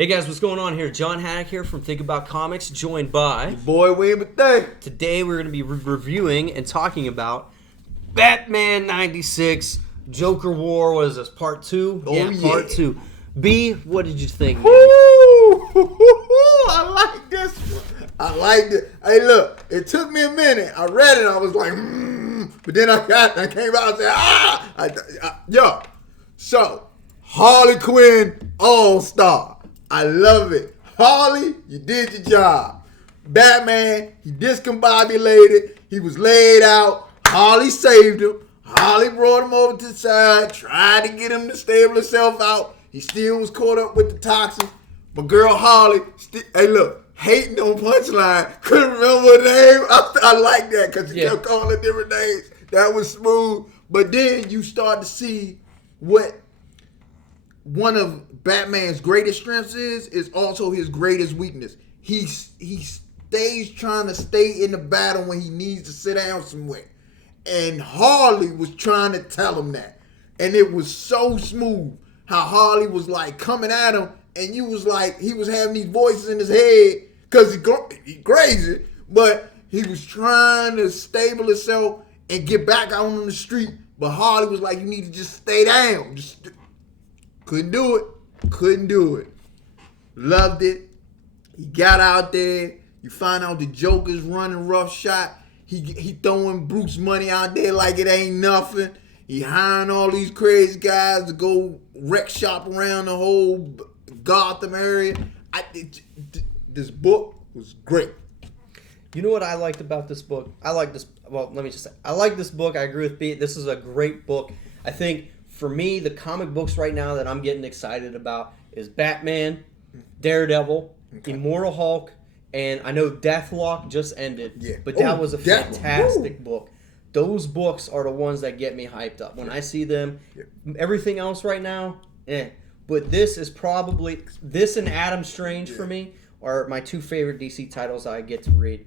Hey guys, what's going on here? John Haddock here from Think About Comics, joined by Your boy William Bethea. Today we're going to be reviewing and talking about Batman 96 Joker War. What is this, part 2? Part 2. B, what did you think? Woo! I like this one. I liked it. Hey, look, it took me a minute. I read it. I was like, but then I came out and said, So, Harley Quinn All-Star. I love it. Harley, you did your job. Batman, he discombobulated. He was laid out. Harley saved him. Harley brought him over to the side, tried to get him to stable himself out. He still was caught up with the toxins. But girl Harley, hating on Punchline, couldn't remember her name. I like that because he kept calling her different names. That was smooth. But then you start to see what one of Batman's greatest strengths is also his greatest weakness. He stays trying to stay in the battle when he needs to sit down somewhere. And Harley was trying to tell him that. And it was so smooth how Harley was like coming at him, and you was like, he was having these voices in his head because he crazy, but he was trying to stable himself and get back out on the street. But Harley was like, you need to just stay down. Couldn't do it. Loved it. He got out there. You find out the Joker's running rough shot. He throwing Bruce money out there like it ain't nothing. He hiring all these crazy guys to go wreck shop around the whole Gotham area. This book was great. You know what I liked about this book? I like this book. I agree with Pete. This is a great book. I think for me, the comic books right now that I'm getting excited about is Batman, Daredevil, Immortal Hulk, and I know Deathlock just ended, but that was a fantastic book. Those books are the ones that get me hyped up. When I see them, everything else right now, But this is probably, this and Adam Strange for me are my two favorite DC titles I get to read.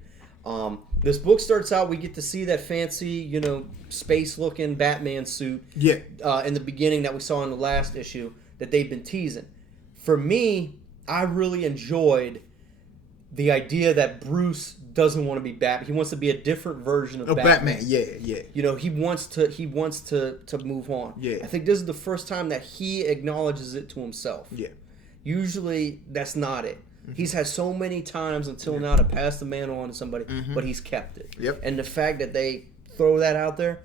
This book starts out, we get to see that fancy, space-looking Batman suit in the beginning that we saw in the last issue that they've been teasing. For me, I really enjoyed the idea that Bruce doesn't want to be Batman. He wants to be a different version of Batman. He wants to move on. I think this is the first time that he acknowledges it to himself. Usually, that's not it. He's had so many times until now to pass the mantle on to somebody, but he's kept it. And the fact that they throw that out there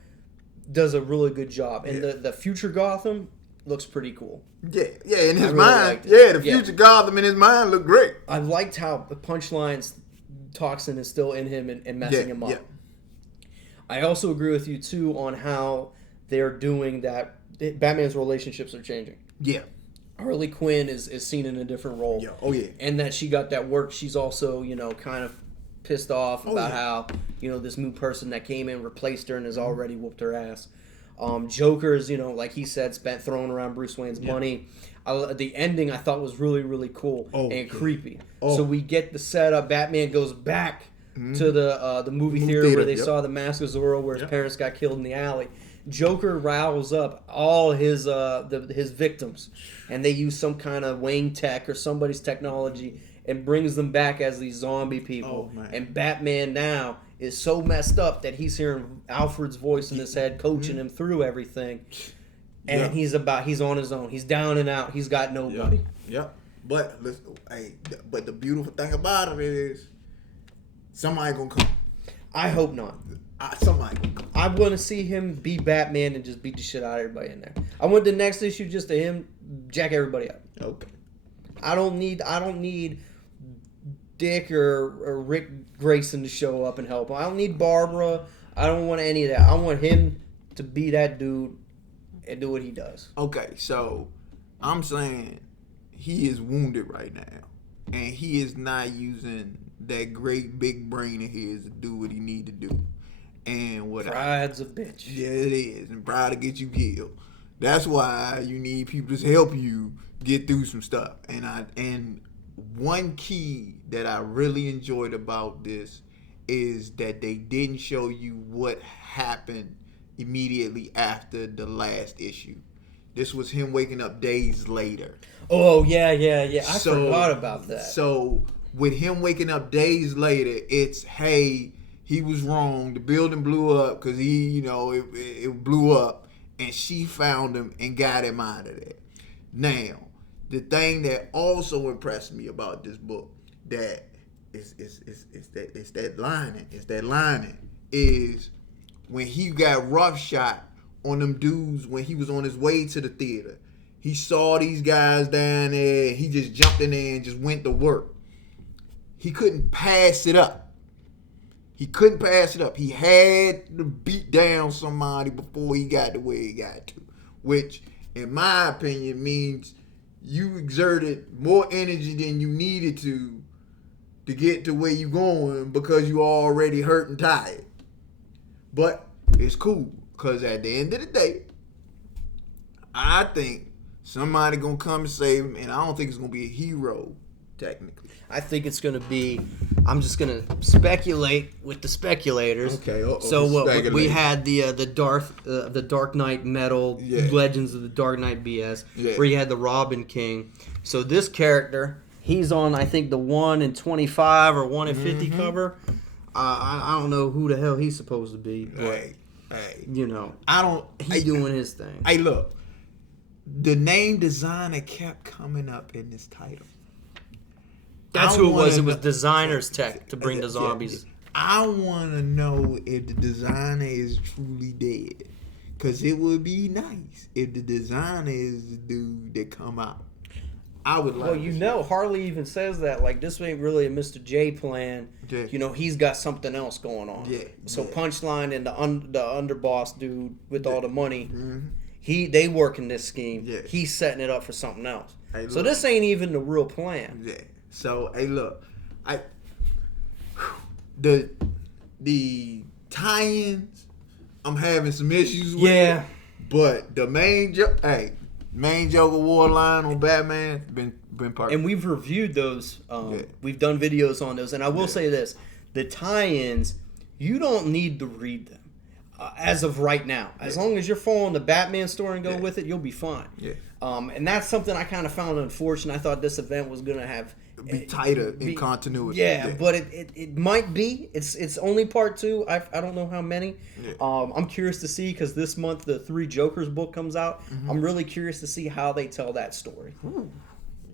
does a really good job. And the future Gotham looks pretty cool. In his mind. The future Gotham in his mind looked great. I liked how the Punchline's toxin is still in him and messing him up. I also agree with you, too, on how they're doing that. Batman's relationships are changing. Harley Quinn is seen in a different role. And that she got that work. She's also, kind of pissed off about how, this new person that came in replaced her and has already whooped her ass. Joker's, like he said, spent throwing around Bruce Wayne's money. The ending I thought was really, really cool and creepy. So we get the setup. Batman goes back to the movie theater where they saw the Mask of Zorro where his parents got killed in the alley. Joker riles up all his victims, and they use some kind of Wayne tech or somebody's technology and brings them back as these zombie people. And Batman now is so messed up that he's hearing Alfred's voice in his head, coaching him through everything. And he's on his own. He's down and out. He's got nobody. But the beautiful thing about it is somebody gonna come. I hope not. Somebody gonna come. I want to see him be Batman and just beat the shit out of everybody in there. I want the next issue just to him jack everybody up. I don't need Dick or Rick Grayson to show up and help him. I don't need Barbara. I don't want any of that. I want him to be that dude and do what he does. So I'm saying he is wounded right now, and he is not using that great big brain of his to do what he need to do. And pride's a bitch. Yeah, it is, and pride will get you killed. That's why you need people to help you get through some stuff. And one key that I really enjoyed about this is that they didn't show you what happened immediately after the last issue. This was him waking up days later. Oh, yeah. I forgot about that. So with him waking up days later, it's, hey, he was wrong. The building blew up because it blew up, and she found him and got him out of there. Now, the thing that also impressed me about this book that is that lining is when he got roughshod on them dudes when he was on his way to the theater. He saw these guys down there. He just jumped in there and just went to work. He couldn't pass it up. He had to beat down somebody before he got to where he got to, which, in my opinion, means you exerted more energy than you needed to get to where you going because you already hurt and tired. But it's cool because at the end of the day, I think somebody gonna come and save him, and I don't think it's gonna be a hero technically. I think it's gonna be. I'm just gonna speculate with the speculators. Okay. So we had the Dark Knight Metal, Legends of the Dark Knight BS, where you had the Robin King. So this character, he's on, I think, the 1 in 25 or 1 in 50 cover. I don't know who the hell he's supposed to be, but he's doing his thing. Hey, look, the name designer kept coming up in this title. That's who it was. It was Designer's Tech to bring the zombies. I want to know if the designer is truly dead. Because it would be nice if the designer is the dude that come out. I would like Harley even says that. Like, this ain't really a Mr. J plan. Yeah. He's got something else going on. Yeah. So Punchline and the underboss dude with all the money, they work in this scheme. Yeah. He's setting it up for something else. Hey, so this ain't even the real plan. Yeah. So, hey, look, the tie-ins, I'm having some issues with. Yeah. But the main Joker war line on Batman been perfect. And we've reviewed those. We've done videos on those. And I will say this: the tie-ins, you don't need to read them as of right now. As long as you're following the Batman story and go with it, you'll be fine. Yeah. And that's something I kind of found unfortunate. I thought this event was going to be tighter in continuity. Yeah, but it might be. It's only part 2. I don't know how many. Yeah. I'm curious to see because this month the 3 Jokers book comes out. Mm-hmm. I'm really curious to see how they tell that story. Ooh.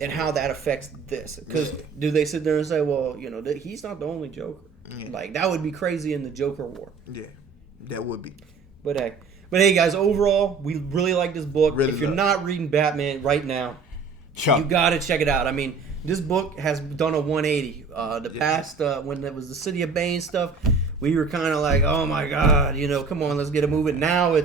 And how that affects this. Because do they sit there and say, well, he's not the only Joker? Yeah. Like, that would be crazy in the Joker war. Yeah, that would be. But hey, guys, overall, we really like this book. If you're not reading Batman right now, you got to check it out. I mean, this book has done a 180. Past, when it was the City of Bane stuff, we were kind of like, oh my God, come on, let's get it moving. Now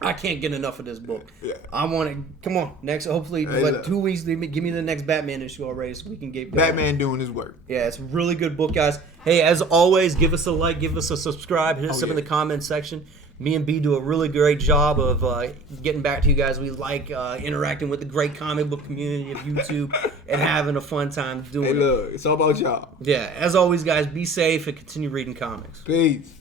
I can't get enough of this book. Yeah. I want to, come on, next, hopefully, 2 weeks, give me the next Batman issue already so we can get going. Batman doing his work. Yeah, it's a really good book, guys. Hey, as always, give us a like, give us a subscribe, hit us up in the comment section. Me and B do a really great job of getting back to you guys. We like interacting with the great comic book community of YouTube and having a fun time doing it. Hey, look, it's all about y'all. Yeah, as always, guys, be safe and continue reading comics. Peace.